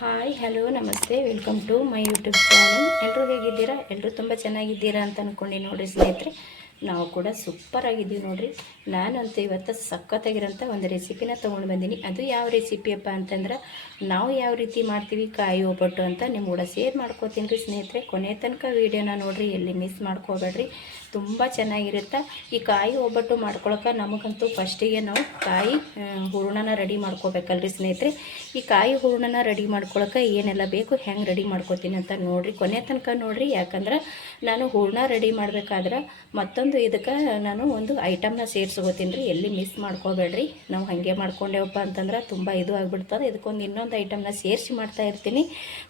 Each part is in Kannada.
ಹಾಯ್ ಹಲೋ ನಮಸ್ತೆ welcome to my YouTube channel. ಎಲ್ಲರೂ ಹೇಗಿದ್ದೀರಾ? ಎಲ್ಲರೂ ತುಂಬ ಚೆನ್ನಾಗಿದ್ದೀರಾ ಅಂತ ಅಂದ್ಕೊಂಡು ನೋಡಿರಿ ಸ್ನೇಹಿತರೆ, ನಾವು ಕೂಡ ಸೂಪರ್ ಆಗಿದ್ದೀವಿ ನೋಡಿರಿ. ನಾನಂತೂ ಇವತ್ತು ಸಖತ್ತಾಗಿರೋಂಥ ಒಂದು ರೆಸಿಪಿನ ತೊಗೊಂಡು ಬಂದೀನಿ. ಅದು ಯಾವ ರೆಸಿಪಿಯಪ್ಪ ಅಂತಂದ್ರೆ, ನಾವು ಯಾವ ರೀತಿ ಮಾಡ್ತೀವಿ ಕಾಯಿ ಒಬ್ಬಟ್ಟು ಅಂತ ನಿಮ್ಮ ಕೂಡ ಶೇರ್ ಮಾಡ್ಕೋತೀನಿ ರೀ ಸ್ನೇಹಿತರೆ. ಕೊನೆ ತನಕ ವೀಡಿಯೋನ ನೋಡಿರಿ, ಎಲ್ಲಿ ಮಿಸ್ ಮಾಡ್ಕೋಬೇಡ್ರಿ, ತುಂಬ ಚೆನ್ನಾಗಿರುತ್ತೆ. ಈ ಕಾಯಿ ಒಬ್ಬಟ್ಟು ಮಾಡ್ಕೊಳಕ್ಕೆ ನಮಗಂತೂ ಫಸ್ಟಿಗೆ ನಾವು ಕಾಯಿ ಹೂರಣನ ರೆಡಿ ಮಾಡ್ಕೋಬೇಕಲ್ರಿ ಸ್ನೇಹಿತರೆ. ಈ ಕಾಯಿ ಹೂರಣನ ರೆಡಿ ಮಾಡ್ಕೊಳಕ್ಕೆ ಏನೆಲ್ಲ ಬೇಕು, ಹೆಂಗೆ ರೆಡಿ ಮಾಡ್ಕೋತೀನಿ ಅಂತ ನೋಡಿರಿ, ಕೊನೆ ತನಕ ನೋಡಿರಿ. ಯಾಕಂದ್ರೆ ನಾನು ಹೂರಣ ರೆಡಿ ಮಾಡಬೇಕಾದ್ರೆ ಮತ್ತೊಂದು ಇದಕ್ಕೆ ನಾನು ಒಂದು ಐಟಮ್ನ ಸೇರಿಸ್ಕೋತೀನಿ ರೀ, ಎಲ್ಲಿ ಮಿಸ್ ಮಾಡ್ಕೋಬೇಡ್ರಿ. ನಾವು ಹಾಗೆ ಮಾಡ್ಕೊಂಡೇವಪ್ಪ ಅಂತಂದ್ರೆ ತುಂಬ ಇದು ಆಗಿಬಿಡ್ತದೆ. ಇದಕ್ಕೊಂದು ಇನ್ನೊಂದು ಐಟಮ್ನ ಸೇರಿಸಿ ಮಾಡ್ತಾ ಇರ್ತೀನಿ.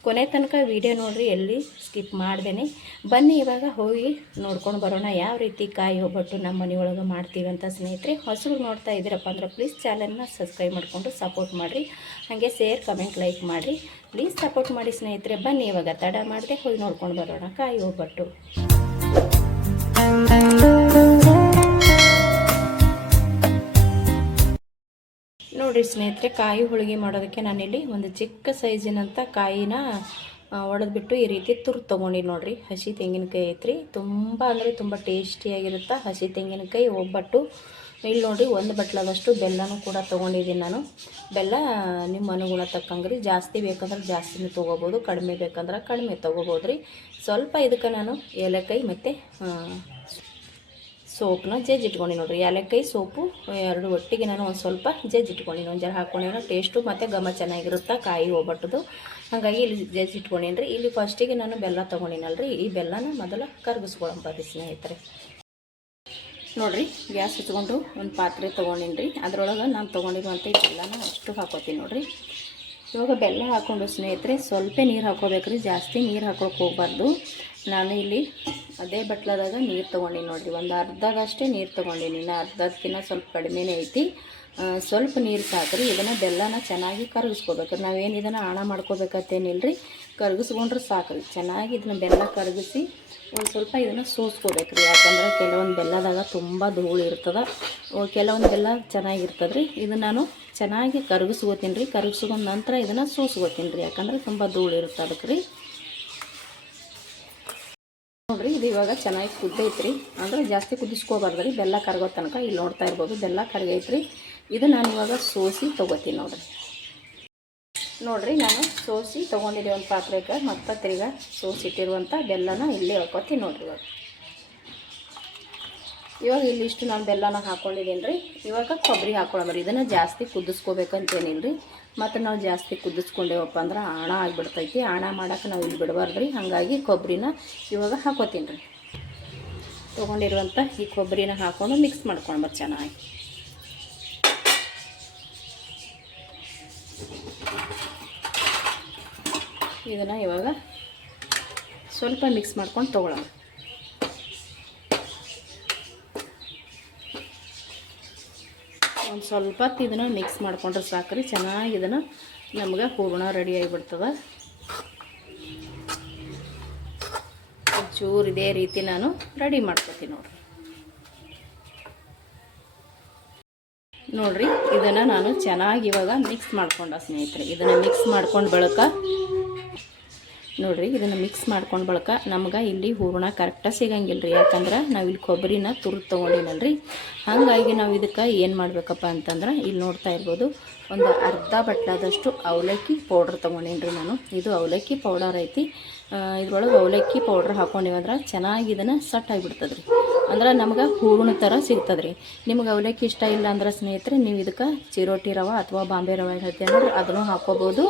ಕೊನೆ ತನಕ ವಿಡಿಯೋ ನೋಡಿರಿ, ಎಲ್ಲಿ ಸ್ಕಿಪ್ ಮಾಡ್ದೇನೆ. ಬನ್ನಿ ಇವಾಗ ಹೋಗಿ ನೋಡ್ಕೊಂಡು ಬರೋಣ ಯಾವ ರೀತಿ ಕಾಯಿ ಒಬ್ಬಟ್ಟು ನಮ್ಮ ಮನೆಯೊಳಗೆ ಮಾಡ್ತೀವಿ ಅಂತ ಸ್ನೇಹಿತರೆ. ಹೊಸಬ್ರು ನೋಡ್ತಾ ಇದ್ದೀರಪ್ಪ ಅಂದ್ರೆ ಪ್ಲೀಸ್ ಚಾನಲ್ನ ಸಬ್ಸ್ಕ್ರೈಬ್ ಮಾಡಿಕೊಂಡು ಸಪೋರ್ಟ್ ಮಾಡಿರಿ. ಹಾಗೆ ಶೇರ್ ಕಮೆಂಟ್ ಲೈಕ್ ಮಾಡಿರಿ, ಪ್ಲೀಸ್ ಸಪೋರ್ಟ್ ಮಾಡಿ ಸ್ನೇಹಿತರೆ. ಬನ್ನಿ ಇವಾಗ ತಡ ಮಾಡದೆ ಹೋಗಿ ನೋಡ್ಕೊಂಡು ಬರೋಣ ಕಾಯಿ ಒಬ್ಬಟ್ಟು. ನೋಡಿರಿ ಸ್ನೇಹಿತರೆ, ಕಾಯಿ ಹೋಳಿಗೆ ಮಾಡೋದಕ್ಕೆ ನಾನಿಲ್ಲಿ ಒಂದು ಚಿಕ್ಕ ಸೈಜಿನಂಥ ಕಾಯಿನ ಒಡೆದ್ಬಿಟ್ಟು ಈ ರೀತಿ ತುರ್ದು ತೊಗೊಂಡು ನೋಡಿರಿ. ಹಸಿ ತೆಂಗಿನಕಾಯಿ ಐತ್ರಿ, ತುಂಬ ಅಂದರೆ ತುಂಬ ಟೇಸ್ಟಿಯಾಗಿರುತ್ತೆ ಹಸಿ ತೆಂಗಿನಕಾಯಿ ಒಬ್ಬಟ್ಟು. ಇಲ್ಲಿ ನೋಡಿರಿ, ಒಂದು ಬಟ್ಲದಷ್ಟು ಬೆಲ್ಲನೂ ಕೂಡ ತೊಗೊಂಡಿದ್ದೀನಿ ನಾನು. ಬೆಲ್ಲ ನಿಮ್ಮ ಅನುಗುಣ ತಕ್ಕಂಗ್ರಿ, ಜಾಸ್ತಿ ಬೇಕಂದ್ರೆ ಜಾಸ್ತಿನೂ ತೊಗೋಬೋದು, ಕಡಿಮೆ ಬೇಕಂದ್ರೆ ಕಡಿಮೆ ತೊಗೋಬೋದು ರೀ. ಸ್ವಲ್ಪ ಇದಕ್ಕೆ ನಾನು ಏಲಕ್ಕಾಯಿ ಮತ್ತು ಸೋಪನ್ನ ಜಜ್ಜಿಟ್ಕೊಂಡು ನೋಡಿರಿ. ಏಲಕ್ಕಾಯಿ ಸೋಪು ಎರಡು ಒಟ್ಟಿಗೆ ನಾನು ಒಂದು ಸ್ವಲ್ಪ ಜಜ್ಜಿಟ್ಕೊಂಡಿನಿ, ಒಂದು ಜರ ಹಾಕ್ಕೊಂಡಿನ ಟೇಸ್ಟು ಮತ್ತು ಘಮ ಚೆನ್ನಾಗಿರುತ್ತೆ ಕಾಯಿ ಒಬ್ಬಟ್ಟದು. ಹಾಗಾಗಿ ಇಲ್ಲಿ ಜಜ್ಜಿಟ್ಕೊಂಡೀನಿ ರೀ. ಇಲ್ಲಿ ಫಸ್ಟಿಗೆ ನಾನು ಬೆಲ್ಲ ತೊಗೊಂಡಿನಲ್ರಿ, ಈ ಬೆಲ್ಲನ ಮೊದಲು ಕರಗಿಸ್ಕೊಳಂಬರಿ ಸ್ನೇಹಿತರೆ. ನೋಡಿರಿ, ಗ್ಯಾಸ್ ಹಚ್ಕೊಂಡು ಒಂದು ಪಾತ್ರೆ ತೊಗೊಂಡಿನಿ ರೀ. ಅದರೊಳಗೆ ನಾನು ತೊಗೊಂಡಿರುವಂಥ ಈ ಬೆಲ್ಲನ ಅಷ್ಟು ಹಾಕೋತೀನಿ ನೋಡಿರಿ. ಇವಾಗ ಬೆಲ್ಲ ಹಾಕ್ಕೊಂಡು ಸ್ನೇಹಿತರೆ ಸ್ವಲ್ಪ ನೀರು ಹಾಕೋಬೇಕ್ರಿ, ಜಾಸ್ತಿ ನೀರು ಹಾಕೋಕೆ ಹೋಗ್ಬಾರ್ದು. ನಾನು ಇಲ್ಲಿ ಅದೇ ಬಟ್ಲದಾಗ ನೀರು ತೊಗೊಂಡಿನಿ ನೋಡಿರಿ, ಒಂದು ಅರ್ಧದಷ್ಟೇ ನೀರು ತೊಗೊಂಡಿನಿ. ಅರ್ಧದಕ್ಕಿಂತ ಸ್ವಲ್ಪ ಕಡಿಮೆನೇ ಐತಿ, ಸ್ವಲ್ಪ ನೀರು ಸಾಕ್ರಿ. ಇದನ್ನು ಬೆಲ್ಲನ ಚೆನ್ನಾಗಿ ಕರಗಿಸ್ಕೋಬೇಕ್ರಿ. ನಾವೇನು ಇದನ್ನು ಆಣ ಮಾಡ್ಕೋಬೇಕತ್ತೇನಿಲ್ರಿ, ಕರಗಿಸ್ಕೊಂಡ್ರೆ ಸಾಕ್ರಿ. ಚೆನ್ನಾಗಿ ಇದನ್ನು ಬೆಲ್ಲ ಕರಗಿಸಿ ಒಂದು ಸ್ವಲ್ಪ ಇದನ್ನು ಸೋಸ್ಕೋಬೇಕ್ರಿ. ಯಾಕಂದ್ರೆ ಕೆಲವೊಂದು ಬೆಲ್ಲದಾಗ ತುಂಬ ಧೂಳು ಇರ್ತದೆ, ಕೆಲವೊಂದು ಬೆಲ್ಲ ಚೆನ್ನಾಗಿರ್ತದೆ ರೀ. ಇದನ್ನು ನಾನು ಚೆನ್ನಾಗಿ ಕರಗಿಸ್ಕೋತೀನಿ ರೀ. ಕರಗಿಸ್ಕೊಂಡ ನಂತರ ಇದನ್ನು ಸೋಸ್ಕೋತೀನಿ ರೀ, ಯಾಕಂದ್ರೆ ತುಂಬ ಧೂಳು ಇರುತ್ತೆ ಅದಕ್ಕೆ ರೀ. ನೋಡಿರಿ, ಇದು ಇವಾಗ ಚೆನ್ನಾಗಿ ಕುದ್ದೈತ್ರಿ, ಅಂದರೆ ಜಾಸ್ತಿ ಕುದಿಸ್ಕೋಬಾರ್ದು ರೀ, ಬೆಲ್ಲ ಕರಗೋ ತನಕ. ಇಲ್ಲಿ ನೋಡ್ತಾ ಇರ್ಬೋದು ಬೆಲ್ಲ ಕರಗೈತ್ರಿ. ಇದು ನಾನು ಇವಾಗ ಸೋಸಿ ತೊಗೋತೀನಿ ನೋಡಿರಿ. ನೋಡಿರಿ, ನಾನು ಸೋಸಿ ತೊಗೊಂಡಿದ್ದೆ ಒಂದು ಪಾತ್ರೆಗೆ, ಮತ್ತೆ ತಿರ್ಗಾ ಸೋಸಿಟ್ಟಿರುವಂಥ ಬೆಲ್ಲನ ಇಲ್ಲಿ ಹಾಕೋತೀನಿ ನೋಡಿರಿ. ಇವಾಗ ಇಲ್ಲಿ ಇಷ್ಟು ನಾನು ಬೆಲ್ಲನ ಹಾಕ್ಕೊಂಡಿದ್ದೀನಿ ರೀ. ಇವಾಗ ಕೊಬ್ಬರಿ ಹಾಕ್ಕೊಳ್ಳೋದ್ರಿ. ಇದನ್ನು ಜಾಸ್ತಿ ಕುದಿಸ್ಕೋಬೇಕಂತೇನಿಲ್ಲ ರೀ. ಮತ್ತು ನಾವು ಜಾಸ್ತಿ ಕುದಿಸ್ಕೊಂಡೇವಪ್ಪ ಅಂದ್ರೆ ಆಣ ಆಗಿಬಿಡ್ತೈತಿ. ಆಣ ಮಾಡೋಕೆ ನಾವು ಇಲ್ಲಿ ಬಿಡಬಾರ್ದು ರೀ. ಹಾಗಾಗಿ ಕೊಬ್ಬರಿನ ಇವಾಗ ಹಾಕೋತೀನಿ ರೀ. ತೊಗೊಂಡಿರುವಂಥ ಈ ಕೊಬ್ಬರಿನ ಹಾಕ್ಕೊಂಡು ಮಿಕ್ಸ್ ಮಾಡ್ಕೊಂಡು ಚೆನ್ನಾಗಿ. ಇದನ್ನು ಇವಾಗ ಸ್ವಲ್ಪ ಮಿಕ್ಸ್ ಮಾಡ್ಕೊಂಡು ತೊಗೊಳ್ಳೋಣ. ಒಂದು ಸ್ವಲ್ಪ ಇದನ್ನು ಮಿಕ್ಸ್ ಮಾಡ್ಕೊಂಡ್ರೆ ಸಾಕ್ರಿ, ಚೆನ್ನಾಗಿ ಇದನ್ನು ನಮ್ಗೆ ಹೂರಣ ರೆಡಿ ಆಗಿಬಿಡ್ತದೆ. ಚೂರು ಇದೇ ರೀತಿ ನಾನು ರೆಡಿ ಮಾಡ್ಕೊತೀನಿ ನೋಡ್ರಿ. ಇದನ್ನು ನಾನು ಚೆನ್ನಾಗಿ ಇವಾಗ ಮಿಕ್ಸ್ ಮಾಡ್ಕೊಂಡ ಸ್ನೇಹಿತರೆ. ಇದನ್ನು ಮಿಕ್ಸ್ ಮಾಡ್ಕೊಂಡು ಬಳಕ ನೋಡಿರಿ, ಇದನ್ನು ಮಿಕ್ಸ್ ಮಾಡ್ಕೊಂಡು ಬಳಕ ನಮ್ಗೆ ಇಲ್ಲಿ ಹೂರಣ ಕರೆಕ್ಟಾಗಿ ಸಿಗಂಗಿಲ್ಲ ರೀ. ಯಾಕಂದ್ರೆ ನಾವು ಇಲ್ಲಿ ಕೊಬ್ಬರಿನ ತುರ್ದು ತೊಗೊಂಡಿನಲ್ರಿ. ಹಾಗಾಗಿ ನಾವು ಇದಕ್ಕೆ ಏನು ಮಾಡಬೇಕಪ್ಪ ಅಂತಂದ್ರೆ, ಇಲ್ಲಿ ನೋಡ್ತಾ ಇರ್ಬೋದು ಒಂದು ಅರ್ಧ ಬಟ್ಲಾದಷ್ಟು ಅವಲಕ್ಕಿ ಪೌಡ್ರ್ ತೊಗೊಂಡೀನಿ ರೀ ನಾನು. ಇದು ಅವಲಕ್ಕಿ ಪೌಡರ್ ಐತಿ. ಇದ್ರೊಳಗೆ ಅವಲಕ್ಕಿ ಪೌಡ್ರ್ ಹಾಕ್ಕೊಂಡಿವಂದ್ರೆ ಚೆನ್ನಾಗಿ ಇದನ್ನು ಸಟ್ ಆಗಿಬಿಡ್ತದೆ ರೀ. ಅಂದ್ರೆ ನಮ್ಗೆ ಹೂರಣ ಥರ ಸಿಗ್ತದೆ ರೀ. ನಿಮ್ಗೆ ಅವಲಕ್ಕಿ ಇಷ್ಟ ಇಲ್ಲ ಅಂದ್ರೆ ಸ್ನೇಹಿತರೆ, ನೀವು ಇದಕ್ಕೆ ಚಿರೋಟಿ ರವೆ ಅಥವಾ ಬಾಂಬೆ ರವೆ ಹೇಳ್ತೀವಿ ಅಂದ್ರೆ ಅದನ್ನು ಹಾಕ್ಕೋಬೋದು.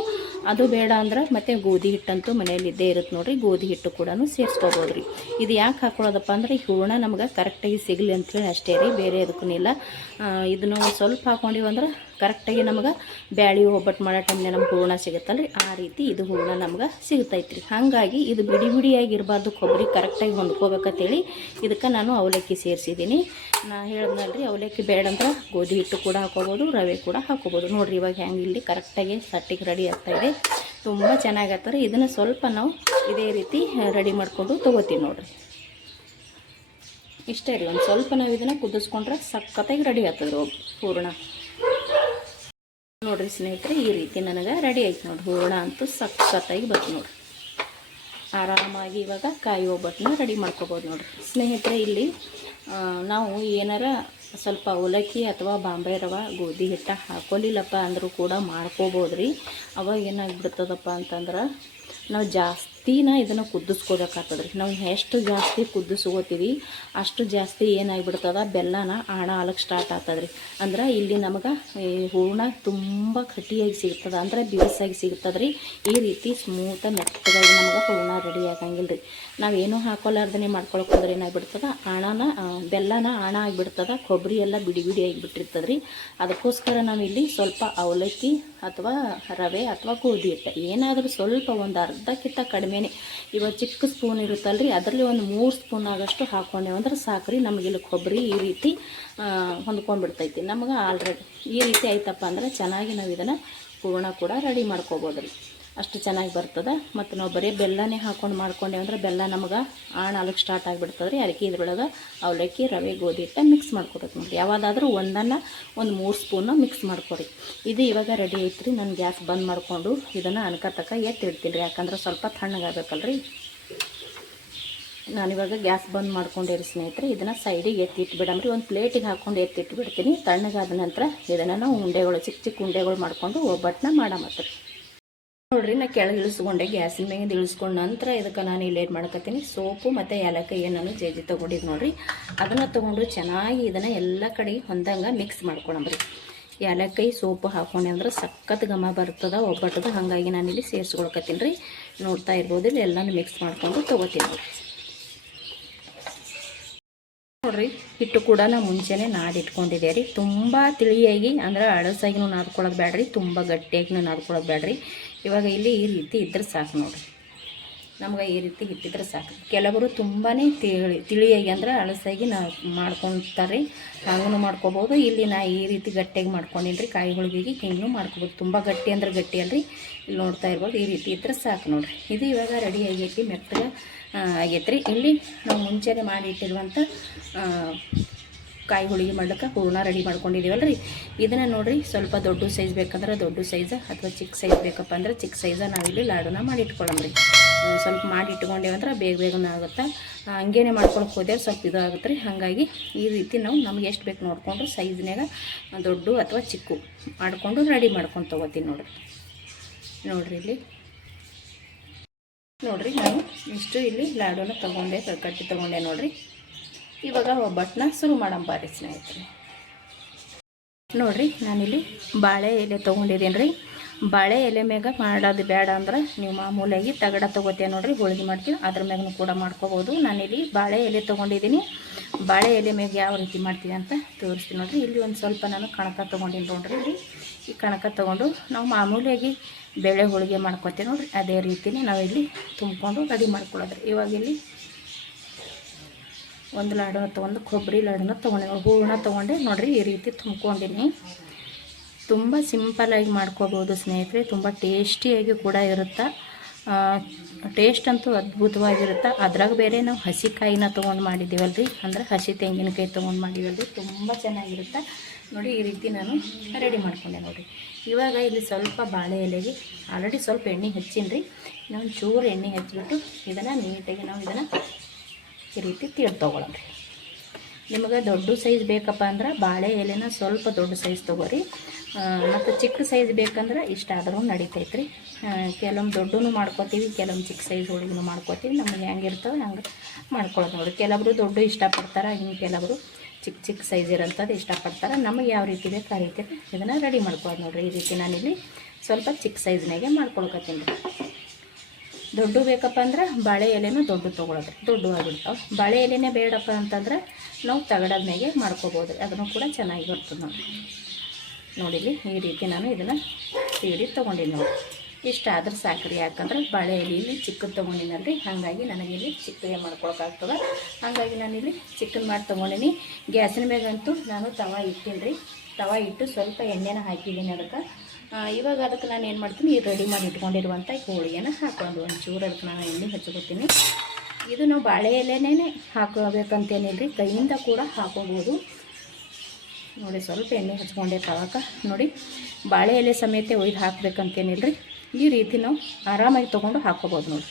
ಅದು ಬೇಡ ಅಂದ್ರೆ ಮತ್ತು ಗೋಧಿ ಹಿಟ್ಟಂತೂ ಮನೆಯಲ್ಲಿ ಇದ್ದೇ ಇರುತ್ತೆ ನೋಡಿರಿ, ಗೋಧಿ ಹಿಟ್ಟು ಕೂಡ ಸೇರಿಸ್ಕೋಬೋದು ರೀ. ಇದು ಯಾಕೆ ಹಾಕ್ಕೊಳ್ಳೋದಪ್ಪ ಅಂದ್ರೆ ಈ ಹೂರಣ ನಮ್ಗೆ ಕರೆಕ್ಟಾಗಿ ಸಿಗಲಿ ಅಂಥೇಳಿ ಅಷ್ಟೇ ರೀ, ಬೇರೆ ಅದಕ್ಕೂ ಇಲ್ಲ. ಇದನ್ನು ಸ್ವಲ್ಪ ಹಾಕ್ಕೊಂಡಿವಂದ್ರೆ ಕರೆಕ್ಟಾಗಿ ನಮ್ಗೆ ಬ್ಯಾಳಿ ಒಬ್ಬಟ್ಟು ಮಾಡೋ ಟೈಮ್ನಾಗ ನಮ್ಗೆ ಹೂರಣ ಸಿಗುತ್ತಲ್ಲ ರೀ, ಆ ರೀತಿ ಇದು ಹೂರಣ ನಮ್ಗೆ ಸಿಗ್ತೈತೆ ರೀ. ಹಾಗಾಗಿ ಇದು ಬಿಡಿ ಬಿಡಿಯಾಗಿರಬಾರ್ದು, ಕೊಬ್ಬರಿ ಕರೆಕ್ಟಾಗಿ ಹೊಂದ್ಕೋಬೇಕಂತೇಳಿ ಇದಕ್ಕೆ ನಾನು ಅವಲಕ್ಕಿ ಸೇರಿಸಿದ್ದೀನಿ. ನಾನು ಹೇಳಿದ್ನಲ್ರಿ, ಅವಲಕ್ಕಿ ಬೇಡ ಅಂದ್ರೆ ಗೋಧಿ ಹಿಟ್ಟು ಕೂಡ ಹಾಕೋಬೋದು, ರವೆ ಕೂಡ ಹಾಕೋಬೋದು. ನೋಡಿರಿ ಇವಾಗ ಹೆಂಗೆ ಇಲ್ಲಿ ಕರೆಕ್ಟಾಗಿ ಸಟ್ಟಿಗೆ ರೆಡಿ ಆಗ್ತಾಯಿದೆ, ತುಂಬ ಚೆನ್ನಾಗತ್ತಾರೆ. ಇದನ್ನು ಸ್ವಲ್ಪ ನಾವು ಇದೇ ರೀತಿ ರೆಡಿ ಮಾಡಿಕೊಂಡು ತೊಗೋತೀವಿ ನೋಡಿರಿ. ಇಷ್ಟೇ ರೀ, ಒಂದು ಸ್ವಲ್ಪ ನಾವು ಇದನ್ನು ಕುದಿಸ್ಕೊಂಡ್ರೆ ಸಖತ್ತಾಗಿ ರೆಡಿ ಆಗ್ತದೆ ಹೂರಣ. ನೋಡಿರಿ ಸ್ನೇಹಿತರೆ, ಈ ರೀತಿ ನನಗೆ ರೆಡಿ ಆಯ್ತು ನೋಡಿ. ಹೂರಣ ಅಂತೂ ಸಖತ್ತಾಗಿ ಬಂತು ನೋಡಿ. ಆರಾಮಾಗಿ ಇವಾಗ ಕಾಯಿ ಒಬ್ಬಟ್ಟನ್ನ ರೆಡಿ ಮಾಡ್ಕೋಬೋದು ನೋಡಿರಿ ಸ್ನೇಹಿತರೆ. ಇಲ್ಲಿ ನಾವು ಏನಾರ ಸ್ವಲ್ಪ ಅವಲಕ್ಕಿ ಅಥವಾ ಬಾಂಬೆ ರವೆ ಗೋಧಿ ಹಿಟ್ಟು ಹಾಕೊಲಿಲ್ಲಪ್ಪ ಅಂದರೂ ಕೂಡ ಮಾಡ್ಕೋಬೋದ್ರಿ. ಅವಾಗ ಏನಾಗಿಬಿಡ್ತದಪ್ಪ ಅಂತಂದ್ರೆ ನಾವು ಜಾಸ್ತಿನ ಇದನ್ನು ಕುದಿಸ್ಕೋಬೇಕಾಗ್ತದೆ ರೀ. ನಾವು ಎಷ್ಟು ಜಾಸ್ತಿ ಕುದಿಸ್ಕೋತೀವಿ ಅಷ್ಟು ಜಾಸ್ತಿ ಏನಾಗಿಬಿಡ್ತದ ಬೆಲ್ಲನ ಆಣ ಆಲಕ್ಕೆ ಸ್ಟಾರ್ಟ್ ಆಗ್ತದೆ ರೀ. ಅಂದ್ರೆ ಇಲ್ಲಿ ನಮಗೆ ಹೂರ್ಣ ತುಂಬ ಗಟ್ಟಿಯಾಗಿ ಸಿಗ್ತದೆ, ಅಂದ್ರೆ ಬಿರುಸಾಗಿ ಸಿಗ್ತದೆ ರೀ. ಈ ರೀತಿ ಸ್ಮೂತಾಗಿ ಮೆತ್ತಗಾಗಿ ನಮಗೆ ಹೂರ್ಣ ರೆಡಿ ಆಗಂಗಿಲ್ಲ ರೀ. ನಾವೇನು ಹಾಕೊಲಾರ್ದೇ ಮಾಡ್ಕೊಳಕ್ಕೆ ಹೋದ್ರೆ ಏನಾಗ್ಬಿಡ್ತದೆ, ಬೆಲ್ಲನ ಆಣ ಆಗಿಬಿಡ್ತದೆ, ಕೊಬ್ಬರಿ ಎಲ್ಲ ಬಿಡಿ ಬಿಡಿ ಆಗಿಬಿಟ್ಟಿರ್ತದೆ ರೀ. ಅದಕ್ಕೋಸ್ಕರ ನಾವಿಲ್ಲಿ ಸ್ವಲ್ಪ ಅವಲಕ್ಕಿ ಅಥವಾ ರವೆ ಅಥವಾ ಗೋಧಿ ಹಿಟ್ಟು ಏನಾದರೂ ಸ್ವಲ್ಪ ಒಂದು ಅರ್ಧಕ್ಕಿಂತ ಕಡಿಮೆನೇ, ಇವಾಗ ಚಿಕ್ಕ ಸ್ಪೂನ್ ಇರುತ್ತಲ್ಲ ರೀ, ಅದರಲ್ಲಿ ಒಂದು 3 ಸ್ಪೂನ್ ಆಗಷ್ಟು ಹಾಕ್ಕೊಂಡೇವು ಅಂದ್ರೆ ಸಾಕ್ರಿ. ನಮಗಿಲ್ಲಿ ಕೊಬ್ಬರಿ ಈ ರೀತಿ ಹೊಂದ್ಕೊಂಡ್ಬಿಡ್ತೈತಿ. ನಮಗೆ ಆಲ್ರೆಡಿ ಈ ರೀತಿ ಆಯ್ತಪ್ಪ ಅಂದ್ರೆ ಚೆನ್ನಾಗಿ ನಾವು ಇದನ್ನು ಹೂರಣ ಕೂಡ ರೆಡಿ ಮಾಡ್ಕೋಬೋದು ರೀ. ಅಷ್ಟು ಚೆನ್ನಾಗಿ ಬರ್ತದೆ. ಮತ್ತು ನಾವು ಬರೀ ಬೆಲ್ಲನೇ ಹಾಕ್ಕೊಂಡು ಮಾಡ್ಕೊಂಡೇವು ಅಂದ್ರೆ ಬೆಲ್ಲ ನಮಗೆ ಆಣಾಲಕ್ಕೆ ಸ್ಟಾರ್ಟ್ ಆಗಿಬಿಡ್ತದೆ ರೀ. ಅದಕ್ಕೆ ಇದ್ರೊಳಗೆ ಅವಲಕ್ಕಿ ರವೆ ಗೋಧಿ ಹಿಟ್ಟು ಮಿಕ್ಸ್ ಮಾಡ್ಕೋಬೇಕು ನೋಡಿ. ಯಾವುದಾದ್ರೂ ಒಂದು 3 ಸ್ಪೂನು ಮಿಕ್ಸ್ ಮಾಡ್ಕೊರಿ. ಇದು ಇವಾಗ ರೆಡಿ ಐತ್ರಿ. ನಾನು ಗ್ಯಾಸ್ ಬಂದ್ ಮಾಡಿಕೊಂಡು ಇದನ್ನು ಅನ್ಕತಕ್ಕ ಎತ್ತಿಡ್ತೀನಿ ರೀ, ಯಾಕಂದ್ರೆ ಸ್ವಲ್ಪ ತಣ್ಣಗಾಗಬೇಕಲ್ರಿ. ನಾನಿವಾಗ ಗ್ಯಾಸ್ ಬಂದ್ ಮಾಡ್ಕೊಂಡಿರಿ ಸ್ನೇಹಿತರೆ. ಇದನ್ನು ಸೈಡಿಗೆ ಎತ್ತಿಟ್ಬಿಡಮ್ರಿ. ಒಂದು ಪ್ಲೇಟಿಗೆ ಹಾಕ್ಕೊಂಡು ಎತ್ತಿಟ್ಬಿಡ್ತೀನಿ. ತಣ್ಣಗಾದ ನಂತರ ಇದನ್ನು ನಾವು ಉಂಡೆಗಳು ಚಿಕ್ಕ ಚಿಕ್ಕ ಉಂಡೆಗಳು ಮಾಡಿಕೊಂಡು ಒಬ್ಬಟ್ಟನ್ನ ಮಾಡಮತ್ರಿ. ನೋಡ್ರಿ, ನಾ ಕೆಳಗೆ ಇಳಿಸ್ಕೊಂಡೆ, ಗ್ಯಾಸಿನ ಮೇಲೆ ಇಳಿಸ್ಕೊಂಡ ನಂತರ ಇದಕ್ಕೆ ನಾನು ಇಲ್ಲೇನು ಮಾಡ್ಕೊತೀನಿ, ಸೋಪು ಮತ್ತು ಏಲಕ್ಕಾಯಿ ನಾನು ಜೇಜಿ ತೊಗೊಂಡಿದ್ದು ನೋಡಿರಿ. ಅದನ್ನು ತೊಗೊಂಡು ಚೆನ್ನಾಗಿ ಇದನ್ನು ಎಲ್ಲ ಕಡೆ ಹೊಂದಂಗೆ ಮಿಕ್ಸ್ ಮಾಡ್ಕೊಳಂಬ್ರಿ. ಏಲಕ್ಕಾಯಿ ಸೋಪು ಹಾಕ್ಕೊಂಡೆ ಅಂದ್ರೆ ಸಖತ್ ಘಮ ಬರ್ತದೆ ಒಬ್ಬಟ್ಟದು. ಹಾಗಾಗಿ ನಾನಿಲ್ಲಿ ಸೇರಿಸ್ಕೊಳ್ಕತ್ತೀನಿ ರೀ. ನೋಡ್ತಾ ಇರ್ಬೋದು, ಇಲ್ಲಿ ಎಲ್ಲನೂ ಮಿಕ್ಸ್ ಮಾಡ್ಕೊಂಡು ತೊಗೋತೀನಿ ನೋಡ್ರಿ. ಹಿಟ್ಟು ಕೂಡ ನಾವು ಮುಂಚೆನೇ ನಾದಿಟ್ಕೊಂಡಿದ್ದೆ ರೀ. ತುಂಬ ತಿಳಿಯಾಗಿ ಅಂದ್ರೆ ಅಳಸಾಗಿನೂ ನಾದ್ಕೊಳ್ಳೋದು ಬೇಡ್ರಿ, ತುಂಬ ಗಟ್ಟಿಯಾಗಿನೂ ನಾದ್ಕೊಳ್ಳೋದು ಬೇಡ್ರಿ. ಇವಾಗ ಇಲ್ಲಿ ಈ ರೀತಿ ಇದ್ರೆ ಸಾಕು ನೋಡಿರಿ. ನಮ್ಗೆ ಈ ರೀತಿ ಹಿಟ್ಟಿದ್ರೆ ಸಾಕು. ಕೆಲವರು ತುಂಬಾ ತಿಳಿಯಾಗಿ ಅಂದ್ರೆ ಅಳಸಾಗಿ ನಾವು ಮಾಡ್ಕೊತಾರೆ, ಹಂಗೂ ಮಾಡ್ಕೋಬೋದು. ಇಲ್ಲಿ ನಾ ಈ ರೀತಿ ಗಟ್ಟಿಯಾಗಿ ಮಾಡ್ಕೊಂಡಿನಿ ರೀ. ಕಾಯಿ ಹೋಳಿಗೆಗೆ ಹಿಂಗೂ ಮಾಡ್ಕೋಬೋದು. ತುಂಬ ಗಟ್ಟಿ ಅಂದ್ರೆ ಗಟ್ಟಿ ಅಲ್ರಿ. ಇಲ್ಲಿ ನೋಡ್ತಾ ಇರ್ಬೋದು, ಈ ರೀತಿ ಇದ್ರೆ ಸಾಕು ನೋಡಿರಿ. ಇದು ಇವಾಗ ರೆಡಿ ಆಗೈತಿ, ಮೆತ್ತಗೆ ಆಗೈತೆ ರೀ. ಇಲ್ಲಿ ನಾವು ಮುಂಚೆನೇ ಮಾಡಿ ಇಟ್ಟಿರುವಂಥ ಕಾಯಿ ಹೋಳಿಗೆ ಮಾಡ್ಲಿಕ್ಕೆ ಹೂರಣ ರೆಡಿ ಮಾಡ್ಕೊಂಡಿದ್ದೀವಲ್ಲ ರೀ. ಇದನ್ನು ನೋಡಿರಿ, ಸ್ವಲ್ಪ ದೊಡ್ಡ ಸೈಜ್ ಬೇಕಂದ್ರೆ ದೊಡ್ಡ ಸೈಜ್ ಅಥವಾ ಚಿಕ್ಕ ಸೈಜ್ ಬೇಕಪ್ಪ ಅಂದ್ರೆ ಚಿಕ್ಕ ಸೈಜ ನಾವಿಲ್ಲಿ ಲಾಡುನ ಮಾಡಿ ಇಟ್ಕೊಳ್ಳಮ್ರಿ. ಸ್ವಲ್ಪ ಮಾಡಿ ಇಟ್ಕೊಂಡೇವಂದ್ರೆ ಬೇಗನೆ ಆಗುತ್ತೆ. ಹಂಗೇನೆ ಮಾಡ್ಕೊಳಕ್ಕೆ ಹೋದ್ರೆ ಸ್ವಲ್ಪ ಇದು ಆಗುತ್ತೆ ರೀ. ಹಾಗಾಗಿ ಈ ರೀತಿ ನಾವು ನಮ್ಗೆ ಎಷ್ಟು ಬೇಕು ನೋಡಿಕೊಂಡು ಸೈಜ್ನಾಗ ದೊಡ್ಡ ಅಥವಾ ಚಿಕ್ಕ ಮಾಡಿಕೊಂಡು ರೆಡಿ ಮಾಡ್ಕೊಂಡು ತೊಗೋತೀನಿ ನೋಡಿರಿ ಇಲ್ಲಿ ನೋಡಿರಿ. ನಾನು ಇಷ್ಟು ಇಲ್ಲಿ ಲಾಡುನ ತೊಗೊಂಡೆ, ಕಟ್ಟಿ ತೊಗೊಂಡೆ ನೋಡಿರಿ. ಇವಾಗ ಒಬ್ಬಟ್ಟನ್ನ ಶುರು ಮಾಡಂಬಾರಿ ಸ್ನೇಹಿತರೆ. ನೋಡಿರಿ, ನಾನಿಲ್ಲಿ ಬಾಳೆ ಎಲೆ ತೊಗೊಂಡಿದ್ದೀನಿ ರೀ. ಬಾಳೆ ಎಲೆ ಮ್ಯಾಗ ಮಾಡೋದು ಬೇಡ ಅಂದ್ರೆ ನೀವು ಮಾಮೂಲಾಗಿ ತಗಡ ತೊಗೋತೀಯ ನೋಡಿರಿ, ಹೋಳಿಗೆ ಮಾಡ್ತೀವಿ ಅದ್ರ ಮ್ಯಾಗೂ ಕೂಡ ಮಾಡ್ಕೋಬೋದು. ನಾನಿಲ್ಲಿ ಬಾಳೆ ಎಲೆ ತೊಗೊಂಡಿದ್ದೀನಿ. ಬಾಳೆ ಎಲೆ ಮ್ಯಾಗ ಯಾವ ರೀತಿ ಮಾಡ್ತೀವಿ ಅಂತ ತೋರಿಸ್ತೀನಿ ನೋಡಿರಿ. ಇಲ್ಲಿ ಒಂದು ಸ್ವಲ್ಪ ನಾನು ಕಣಕ ತೊಗೊಂಡಿನಿ ನೋಡಿರಿ. ಇಲ್ಲಿ ಈ ಕಣಕ ತೊಗೊಂಡು ನಾವು ಮಾಮೂಲಿಯಾಗಿ ಬೇಳೆ ಹೋಳಿಗೆ ಮಾಡ್ಕೊತೀವಿ ನೋಡಿರಿ, ಅದೇ ರೀತಿನೇ ನಾವಿಲ್ಲಿ ತುಂಬಿಕೊಂಡು ರೆಡಿ ಮಾಡ್ಕೊಳ್ಳೋದ್ರಿ. ಇವಾಗ ಇಲ್ಲಿ ಒಂದು ಲಾಡುನ ತೊಗೊಂಡು ಕೊಬ್ಬರಿ ಲಾಡುನ ತೊಗೊಂಡೆ, ಹೂರಣ ತೊಗೊಂಡೆ ನೋಡಿರಿ. ಈ ರೀತಿ ತುಂಬ್ಕೊಂಡಿನಿ. ತುಂಬ ಸಿಂಪಲ್ಲಾಗಿ ಮಾಡ್ಕೋಬೋದು ಸ್ನೇಹಿತರೆ. ತುಂಬ ಟೇಸ್ಟಿಯಾಗಿ ಕೂಡ ಇರುತ್ತೆ. ಟೇಸ್ಟ್ ಅಂತೂ ಅದ್ಭುತವಾಗಿರುತ್ತೆ. ಅದ್ರಾಗ ಬೇರೆ ನಾವು ಹಸಿಕಾಯಿನ ತೊಗೊಂಡು ಮಾಡಿದ್ದೀವಲ್ರಿ, ಅಂದರೆ ಹಸಿ ತೆಂಗಿನಕಾಯಿ ತೊಗೊಂಡು ಮಾಡಿದ್ದೀವಲ್ರಿ, ತುಂಬ ಚೆನ್ನಾಗಿರುತ್ತೆ ನೋಡಿ. ಈ ರೀತಿ ನಾನು ರೆಡಿ ಮಾಡ್ಕೊಂಡೆ ನೋಡಿರಿ. ಇವಾಗ ಇಲ್ಲಿ ಸ್ವಲ್ಪ ಬಾಳೆ ಎಲೆಗೆ ಆಲ್ರೆಡಿ ಸ್ವಲ್ಪ ಎಣ್ಣೆ ಹಚ್ಚಿನಿ ರೀ. ಇನ್ನೊಂದು ಚೂರು ಎಣ್ಣೆ ಹಚ್ಚಿಬಿಟ್ಟು ಇದನ್ನು ನೀಟಾಗಿ ನಾವು ಇದನ್ನು ಈ ರೀತಿ ತೊಗೊಳಮ್ರಿ. ನಿಮಗೆ ದೊಡ್ಡ ಸೈಜ್ ಬೇಕಪ್ಪ ಅಂದ್ರೆ ಬಾಳೆ ಎಲೆನ ಸ್ವಲ್ಪ ದೊಡ್ಡ ಸೈಜ್ ತೊಗೋರಿ. ಮತ್ತು ಚಿಕ್ಕ ಸೈಜ್ ಬೇಕಂದ್ರೆ ಇಷ್ಟಾದರೂ ನಡೀತೈತ್ರಿ. ಕೆಲವೊಮ್ಮೆ ದೊಡ್ಡೂ ಮಾಡ್ಕೋತೀವಿ, ಕೆಲವೊಮ್ಮೆ ಚಿಕ್ಕ ಸೈಜ್ ಹೋಳಿಗೆನೂ ಮಾಡ್ಕೋತೀವಿ. ನಮಗೆ ಹೆಂಗಿರ್ತವೆ ಹಂಗೆ ಮಾಡ್ಕೊಳ್ಳೋದು ನೋಡಿ. ಕೆಲವರು ದೊಡ್ಡ ಇಷ್ಟಪಡ್ತಾರೆ, ಇನ್ನು ಕೆಲವರು ಚಿಕ್ಕ ಚಿಕ್ಕ ಸೈಜ್ ಇರೋಂಥದ್ದು ಇಷ್ಟಪಡ್ತಾರೆ. ನಮಗೆ ಯಾವ ರೀತಿ ಬೇಕು ಆ ರೀತಿ ಇದನ್ನು ರೆಡಿ ಮಾಡ್ಕೊಳ್ಳೋದು ನೋಡಿರಿ. ಈ ರೀತಿ ನಾನಿಲ್ಲಿ ಸ್ವಲ್ಪ ಚಿಕ್ಕ ಸೈಜ್ನಾಗೆ ಮಾಡ್ಕೊಳ್ಕತ್ತೀನಿ ರೀ. ದೊಡ್ಡ ಬೇಕಪ್ಪ ಅಂದ್ರೆ ಬಾಳೆ ಎಲೆನೂ ದೊಡ್ಡ ತೊಗೊಳೋದ್ರಿ, ದೊಡ್ಡ ಆಗಿರ್ತಾವೆ. ಬಾಳೆ ಎಲೆನೇ ಬೇಡಪ್ಪ ಅಂತಂದ್ರೆ ನಾವು ತಗಡದ ಮ್ಯಾಗೆ ಮಾಡ್ಕೋಬೋದು ರೀ, ಅದನ್ನು ಕೂಡ ಚೆನ್ನಾಗಿ ಬರ್ತದೆ ನೋಡಿಲಿ. ಈ ರೀತಿ ನಾನು ಇದನ್ನು ಸೀಡಿ ತೊಗೊಂಡಿನಿ ನೋಡಿ. ಇಷ್ಟ ಆದ್ರೆ ಸಾಕ್ರಿ, ಯಾಕಂದ್ರೆ ಬಾಳೆ ಎಲೆಯಲ್ಲಿ ಚಿಕ್ಕದು ತೊಗೊಂಡಿನಲ್ರಿ, ಹಾಗಾಗಿ ನನಗಿಲ್ಲಿ ಚಿಕ್ಕದೇ ಮಾಡ್ಕೊಳಕ್ಕಾಗ್ತದೆ. ಹಾಗಾಗಿ ನಾನಿಲ್ಲಿ ಚಿಕ್ಕದು ಮಾಡಿ ತೊಗೊಂಡಿನಿ. ಗ್ಯಾಸಿನ ಮ್ಯಾಗಂತೂ ನಾನು ತವಾ ಇಟ್ಟಿನಿ ರೀ. ತವಾ ಇಟ್ಟು ಸ್ವಲ್ಪ ಎಣ್ಣೆನ ಹಾಕಿದ್ದೀನಿ ಅದಕ್ಕೆ. ಇವಾಗ ಅದಕ್ಕೆ ನಾನು ಏನು ಮಾಡ್ತೀನಿ, ರೆಡಿ ಮಾಡಿ ಇಟ್ಕೊಂಡಿರುವಂಥ ಹೋಳಿಗೆನ ಹಾಕೊಂಡು ಒಂಚೂರು ಅದಕ್ಕೆ ನಾನು ಎಣ್ಣೆ ಹಚ್ಕೋತೀನಿ. ಇದು ನಾವು ಬಾಳೆ ಎಲೆನೇ ಹಾಕೋಬೇಕಂತೇನಿಲ್ಲ ರೀ, ಕೈಯಿಂದ ಕೂಡ ಹಾಕೋಬೋದು. ನೋಡಿ ಸ್ವಲ್ಪ ಎಣ್ಣೆ ಹಚ್ಕೊಂಡೆ ತವಕ ನೋಡಿ. ಬಾಳೆ ಎಲೆ ಸಮೇತ ಒಯ್ದು ಹಾಕ್ಬೇಕಂತೇನಿಲ್ಲ ರೀ, ಈ ರೀತಿ ನಾವು ಆರಾಮಾಗಿ ತೊಗೊಂಡು ಹಾಕ್ಕೋಬೋದು ನೋಡಿ.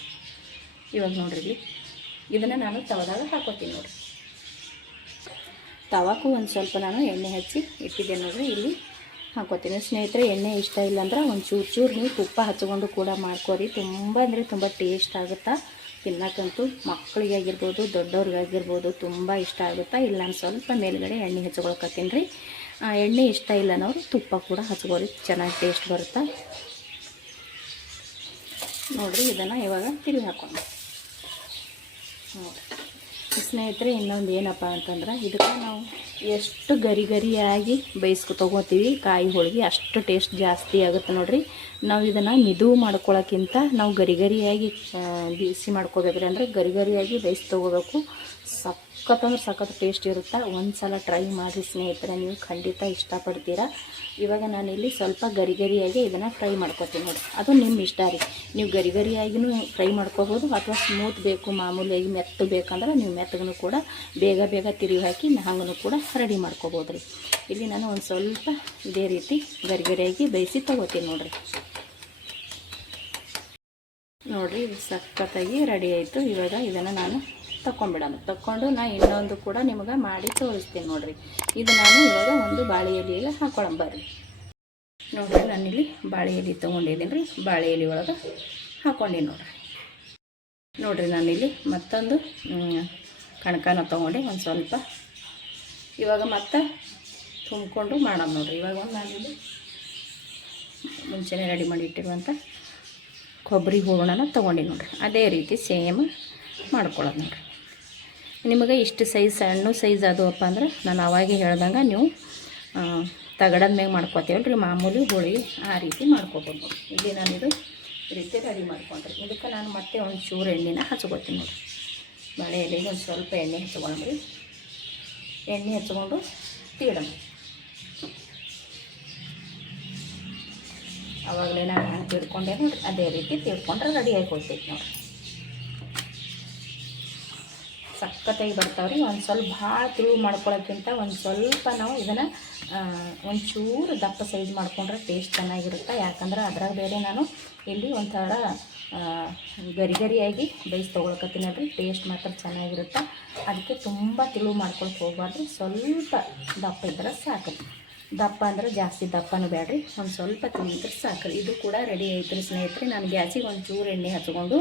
ಇವಾಗ ನೋಡ್ರಿ ಇಲ್ಲಿ ಇದನ್ನು ನಾನು ತವದಾಗ ಹಾಕೋತೀನಿ ನೋಡಿ. ತವಾಕು ಒಂದು ಸ್ವಲ್ಪ ನಾನು ಎಣ್ಣೆ ಹಚ್ಚಿ ಇಟ್ಟಿದ್ದೆ ನೋಡ್ರಿ, ಇಲ್ಲಿ ಹಾಕೋತೀನಿ ಸ್ನೇಹಿತರೆ. ಎಣ್ಣೆ ಇಷ್ಟ ಇಲ್ಲ ಅಂದ್ರೆ ಒಂದು ಚೂರು ನೀವು ತುಪ್ಪ ಹಚ್ಕೊಂಡು ಕೂಡ ಮಾಡ್ಕೊರಿ. ತುಂಬ ಅಂದರೆ ತುಂಬ ಟೇಸ್ಟ್ ಆಗುತ್ತಾ, ತಿನ್ನಕ್ಕಂತೂ ಮಕ್ಕಳಿಗೆ ಆಗಿರ್ಬೋದು ದೊಡ್ಡವ್ರಿಗಾಗಿರ್ಬೋದು ತುಂಬ ಇಷ್ಟ ಆಗುತ್ತಾ. ಇಲ್ಲ ನಾನು ಸ್ವಲ್ಪ ಮೇಲ್ಗಡೆ ಎಣ್ಣೆ ಹಚ್ಕೊಳಕತ್ತೀನಿ ರೀ. ಎಣ್ಣೆ ಇಷ್ಟ ಇಲ್ಲ ಅನ್ನೋರು ತುಪ್ಪ ಕೂಡ ಹಚ್ಕೊರಿ, ಚೆನ್ನಾಗಿ ಟೇಸ್ಟ್ ಬರುತ್ತಾ ನೋಡಿರಿ. ಇದನ್ನು ಇವಾಗ ತಿರುಗಿ ಹಾಕೋಣ ನೋಡಿ ಸ್ನೇಹಿತರೆ. ಇನ್ನೊಂದು ಏನಪ್ಪ ಅಂತಂದ್ರೆ ಇದಕ್ಕೆ ನಾವು ಎಷ್ಟು ಗರಿಯಾಗಿ ತೊಗೋತೀವಿ ಕಾಯಿ ಹೋಳಿಗೆ ಅಷ್ಟು ಟೇಸ್ಟ್ ಜಾಸ್ತಿ ಆಗುತ್ತೆ ನೋಡಿರಿ. ನಾವು ಇದನ್ನು ಮಿದು ಮಾಡ್ಕೊಳ್ಳೋಕ್ಕಿಂತ ನಾವು ಗರಿಯಾಗಿ ಬಿಸಿ ಮಾಡ್ಕೋಬೇಕ್ರಿ, ಅಂದರೆ ಗರಿಯಾಗಿ ತೊಗೋಬೇಕು. ಸಖತ್ತಂದ್ರೆ ಸಖತ್ ಟೇಸ್ಟ್ ಇರುತ್ತೆ. ಒಂದು ಸಲ ಟ್ರೈ ಮಾಡಿರಿ ಸ್ನೇಹಿತರೆ, ನೀವು ಖಂಡಿತ ಇಷ್ಟಪಡ್ತೀರಾ. ಇವಾಗ ನಾನಿಲ್ಲಿ ಸ್ವಲ್ಪ ಗರಿಯಾಗಿ ಇದನ್ನು ಫ್ರೈ ಮಾಡ್ಕೊತೀನಿ ನೋಡಿ. ಅದು ನಿಮ್ಮ ಇಷ್ಟ ರೀ, ನೀವು ಗರಿಯಾಗಿನೂ ಫ್ರೈ ಮಾಡ್ಕೋಬೋದು, ಅಥವಾ ಸ್ಮೂತ್ ಬೇಕು ಮಾಮೂಲಿಯಾಗಿ ಮೆತ್ತು ಬೇಕಂದ್ರೆ ನೀವು ಮೆತ್ತಗೂ ಕೂಡ ಬೇಗ ತಿರುಗಿ ಹಾಕಿ ಹಂಗೂ ಕೂಡ ರೆಡಿ ಮಾಡ್ಕೋಬೋದು ರೀ. ಇಲ್ಲಿ ನಾನು ಒಂದು ಸ್ವಲ್ಪ ಇದೇ ರೀತಿ ಗರಿಯಾಗಿ ಬೇಯಿಸಿ ತೊಗೋತೀನಿ ನೋಡಿರಿ. ನೋಡಿರಿ ಇದು ಸಖತ್ತಾಗಿ ರೆಡಿ ಆಯಿತು. ಇವಾಗ ಇದನ್ನು ನಾನು ತಕ್ಕೊಂಡು ನಾನು ಇನ್ನೊಂದು ಕೂಡ ನಿಮಗೆ ಮಾಡಿ ತೋರಿಸ್ತೀನಿ ನೋಡಿರಿ. ಇದು ನಾನು ಇವಾಗ ಒಂದು ಬಾಳೆ ಎಲೆಗೆ ಹಾಕೊಳ್ಳಂಬರ್ರಿ ನೋಡಿರಿ. ನಾನಿಲ್ಲಿ ಬಾಳೆ ಎಲೆ ತೊಗೊಂಡಿದ್ದೀನಿ ರೀ, ಬಾಳೆ ಎಲೆ ಒಳಗೆ ಹಾಕ್ಕೊಂಡು ನೋಡಿರಿ. ನಾನಿಲ್ಲಿ ಮತ್ತೊಂದು ಕಣಕನ ತೊಗೊಂಡು ಒಂದು ಸ್ವಲ್ಪ ಇವಾಗ ಮತ್ತೆ ತುಂಬಿಕೊಂಡು ಮಾಡೋಣ ನೋಡಿರಿ. ಇವಾಗ ಒಂದು ನಾನಿಲ್ಲಿ ಮುಂಚೆನೇ ರೆಡಿ ಮಾಡಿ ಇಟ್ಟಿರುವಂಥ ಕೊಬ್ಬರಿ ಹೂರಣನ ತೊಗೊಂಡು ನೋಡಿರಿ. ಅದೇ ರೀತಿ ಸೇಮ್ ಮಾಡ್ಕೊಳ್ಳೋದು ನೋಡಿರಿ. ನಿಮಗೆ ಇಷ್ಟು ಸಣ್ಣ ಸೈಜ್ ಆದವಪ್ಪ ಅಂದ್ರೆ ನಾನು ಅವಾಗೆ ಹೇಳ್ದಂಗೆ ನೀವು ತಗಡದ ಮ್ಯಾಗ ಮಾಡ್ಕೊತೀವಲ್ಲ ರೀ ಮಾಮೂಲಿ ಹೋಳಿಗೆ, ಆ ರೀತಿ ಮಾಡ್ಕೊಬೋದು ನೋಡಿ. ಇಲ್ಲಿ ನಾನಿದು ಈ ರೀತಿ ರೆಡಿ ಮಾಡ್ಕೊಂಡ್ರಿ. ಇದಕ್ಕೆ ನಾನು ಮತ್ತೆ ಒಂದು ಚೂರು ಎಣ್ಣೆನ ಹಚ್ಕೋತೀನಿ ನೋಡಿ. ಬಾಳೆ ಎಲೆಗೆ ಒಂದು ಸ್ವಲ್ಪ ಎಣ್ಣೆ ಹಚ್ಕೊಂಡ್ರಿ. ಎಣ್ಣೆ ಹಚ್ಕೊಂಡು ತೀಡೋಣ. ಆವಾಗಲೇ ನಾನು ತಿಳ್ಕೊಂಡೆ ನೋಡಿ, ಅದೇ ರೀತಿ ತಿಳ್ಕೊಂಡ್ರೆ ರೆಡಿ ಆಗಿ ಹೋಗ್ತೈತಿ ನೋಡಿ. ಸಖತ್ತಾಗಿ ಬರ್ತಾವೆ ರೀ. ಒಂದು ಸ್ವಲ್ಪ ಭಾಳ ತಿಳು ಮಾಡ್ಕೊಳ್ಳೋಕ್ಕಿಂತ ಒಂದು ಸ್ವಲ್ಪ ನಾವು ಇದನ್ನು ಒಂಚೂರು ದಪ್ಪ ಸೈಜ್ ಮಾಡ್ಕೊಂಡ್ರೆ ಟೇಸ್ಟ್ ಚೆನ್ನಾಗಿರುತ್ತೆ. ಯಾಕಂದ್ರೆ ಅದ್ರಾಗ ಬೇರೆ ನಾನು ಇಲ್ಲಿ ಒಂಥರ ಗರಿಯಾಗಿ ತೊಗೊಳಕತ್ತೀನಿ ರೀ. ಟೇಸ್ಟ್ ಮಾತ್ರ ಚೆನ್ನಾಗಿರುತ್ತೆ. ಅದಕ್ಕೆ ತುಂಬ ತಿಳು ಮಾಡ್ಕೊಳಕ್ಕೆ ಹೋಗ್ಬಾರ್ದು, ಸ್ವಲ್ಪ ದಪ್ಪ ಇದ್ರೆ ಸಾಕು. ದಪ್ಪ ಅಂದ್ರೆ ಜಾಸ್ತಿ ದಪ್ಪನೂ ಬೇಡ್ರಿ, ಒಂದು ಸ್ವಲ್ಪ ತಿಂದ್ರೆ ಸಾಕು. ಇದು ಕೂಡ ರೆಡಿ ಆಯ್ತು ರೀ ಸ್ನೇಹಿತರೆ. ನಾನು ಗ್ಯಾಸಿಗೆ ಒಂದು ಚೂರು ಎಣ್ಣೆ ಹಚ್ಕೊಂಡು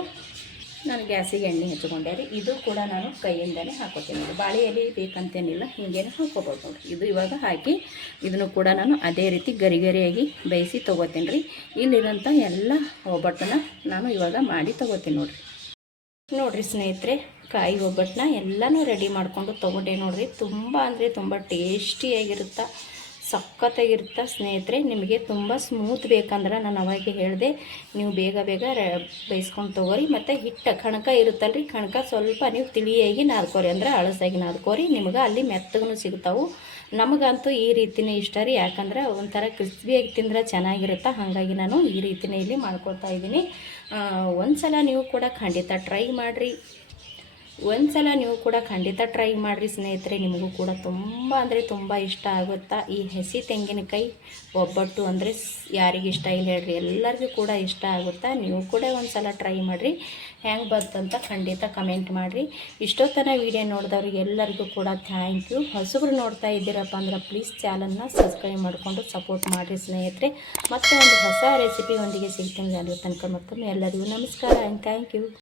ರೀ. ಇದು ಕೂಡ ನಾನು ಕೈಯಿಂದನೇ ಹಾಕೋತೀನಿ ನೋಡಿ. ಬಾಳೆ ಎಲೆ ಬೇಕಂತೇನಿಲ್ಲ, ಹಿಂಗೇನು ಹಾಕ್ಕೋಬೋದು ನೋಡಿ. ಇದು ಇವಾಗ ಹಾಕಿ ಇದನ್ನು ಕೂಡ ನಾನು ಅದೇ ರೀತಿ ಗರಿಯಾಗಿ ಬೇಯಿಸಿ ತೊಗೋತೀನಿ ರೀ. ಇಲ್ಲಿರೋಂಥ ಎಲ್ಲ ಒಬ್ಬಟ್ಟನ್ನ ನಾನು ಇವಾಗ ಮಾಡಿ ತೊಗೋತೀನಿ ನೋಡಿರಿ ಸ್ನೇಹಿತರೆ. ಕಾಯಿ ಒಬ್ಬಟ್ಟನ್ನ ಎಲ್ಲನೂ ರೆಡಿ ಮಾಡ್ಕೊಂಡು ತೊಗೊಂಡೆ ನೋಡಿರಿ. ತುಂಬ ಅಂದರೆ ತುಂಬ ಟೇಸ್ಟಿಯಾಗಿರುತ್ತೆ, ಸಖತ್ತಾಗಿರುತ್ತೆ ಸ್ನೇಹಿತರೆ. ನಿಮಗೆ ತುಂಬ ಸ್ಮೂತ್ ಬೇಕಂದ್ರೆ ನಾನು ಅವಾಗೆ ಹೇಳಿದೆ, ನೀವು ಬೇಗ ಬೇಯಿಸ್ಕೊಂಡು ತೊಗೋರಿ. ಮತ್ತು ಹಿಟ್ಟು ಕಣಕ ಇರುತ್ತಲ್ಲ ರೀ, ಕಣಕ ಸ್ವಲ್ಪ ನೀವು ತಿಳಿಯಾಗಿ ನಾದ್ಕೋರಿ, ಅಂದರೆ ಅಳಸಾಗಿ ನಾದ್ಕೋರಿ. ನಿಮಗೆ ಅಲ್ಲಿ ಮೆತ್ತಗೂ ಸಿಗ್ತಾವೆ. ನಮಗಂತೂ ಈ ರೀತಿನೇ ಇಷ್ಟ ರೀ, ಯಾಕಂದ್ರೆ ಒಂಥರ ಕ್ರಿಸ್ಪಿಯಾಗಿ ತಿಂದ್ರೆ ಚೆನ್ನಾಗಿರುತ್ತೆ. ಹಾಗಾಗಿ ನಾನು ಈ ರೀತಿನೇ ಇಲ್ಲಿ ಮಾಡ್ಕೊಳ್ತಾ ಇದ್ದೀನಿ. ಒಂದು ಸಲ ನೀವು ಕೂಡ ಖಂಡಿತ ಟ್ರೈ ಮಾಡಿರಿ. ಟ್ರೈ ಮಾಡಿರಿ ಸ್ನೇಹಿತರೆ. ನಿಮಗೂ ಕೂಡ ತುಂಬ ಅಂದರೆ ತುಂಬ ಇಷ್ಟ ಆಗುತ್ತಾ. ಈ ಹಸಿ ತೆಂಗಿನಕಾಯಿ ಒಬ್ಬಟ್ಟು ಅಂದರೆ ಯಾರಿಗೆ ಇಷ್ಟ ಇಲ್ಲ ಹೇಳ್ರಿ, ಎಲ್ಲರಿಗೂ ಕೂಡ ಇಷ್ಟ ಆಗುತ್ತಾ. ನೀವು ಕೂಡ ಒಂದು ಸಲ ಟ್ರೈ ಮಾಡಿರಿ. ಹೆಂಗೆ ಬಂತಂತ ಖಂಡಿತ ಕಮೆಂಟ್ ಮಾಡಿರಿ. ಇಷ್ಟೊತ್ತನ ವೀಡಿಯೋ ನೋಡಿದವ್ರಿಗೆ ಎಲ್ಲರಿಗೂ ಕೂಡ ಥ್ಯಾಂಕ್ ಯು. ಹೊಸಬ್ರು ನೋಡ್ತಾ ಇದ್ದೀರಪ್ಪ ಅಂದ್ರೆ ಪ್ಲೀಸ್ ಚಾನಲ್ನ ಸಬ್ಸ್ಕ್ರೈಬ್ ಮಾಡಿಕೊಂಡು ಸಪೋರ್ಟ್ ಮಾಡಿರಿ ಸ್ನೇಹಿತರೆ. ಮತ್ತೆ ಒಂದು ಹೊಸ ರೆಸಿಪಿ ಒಂದಿಗೆ ಸಿಗ್ತೀನಿ. ಅಲ್ಲಿ ತನಕ ಮತ್ತೊಮ್ಮೆ ಎಲ್ಲರಿಗೂ ನಮಸ್ಕಾರ ಆ್ಯಂಡ್ ಥ್ಯಾಂಕ್ ಯು.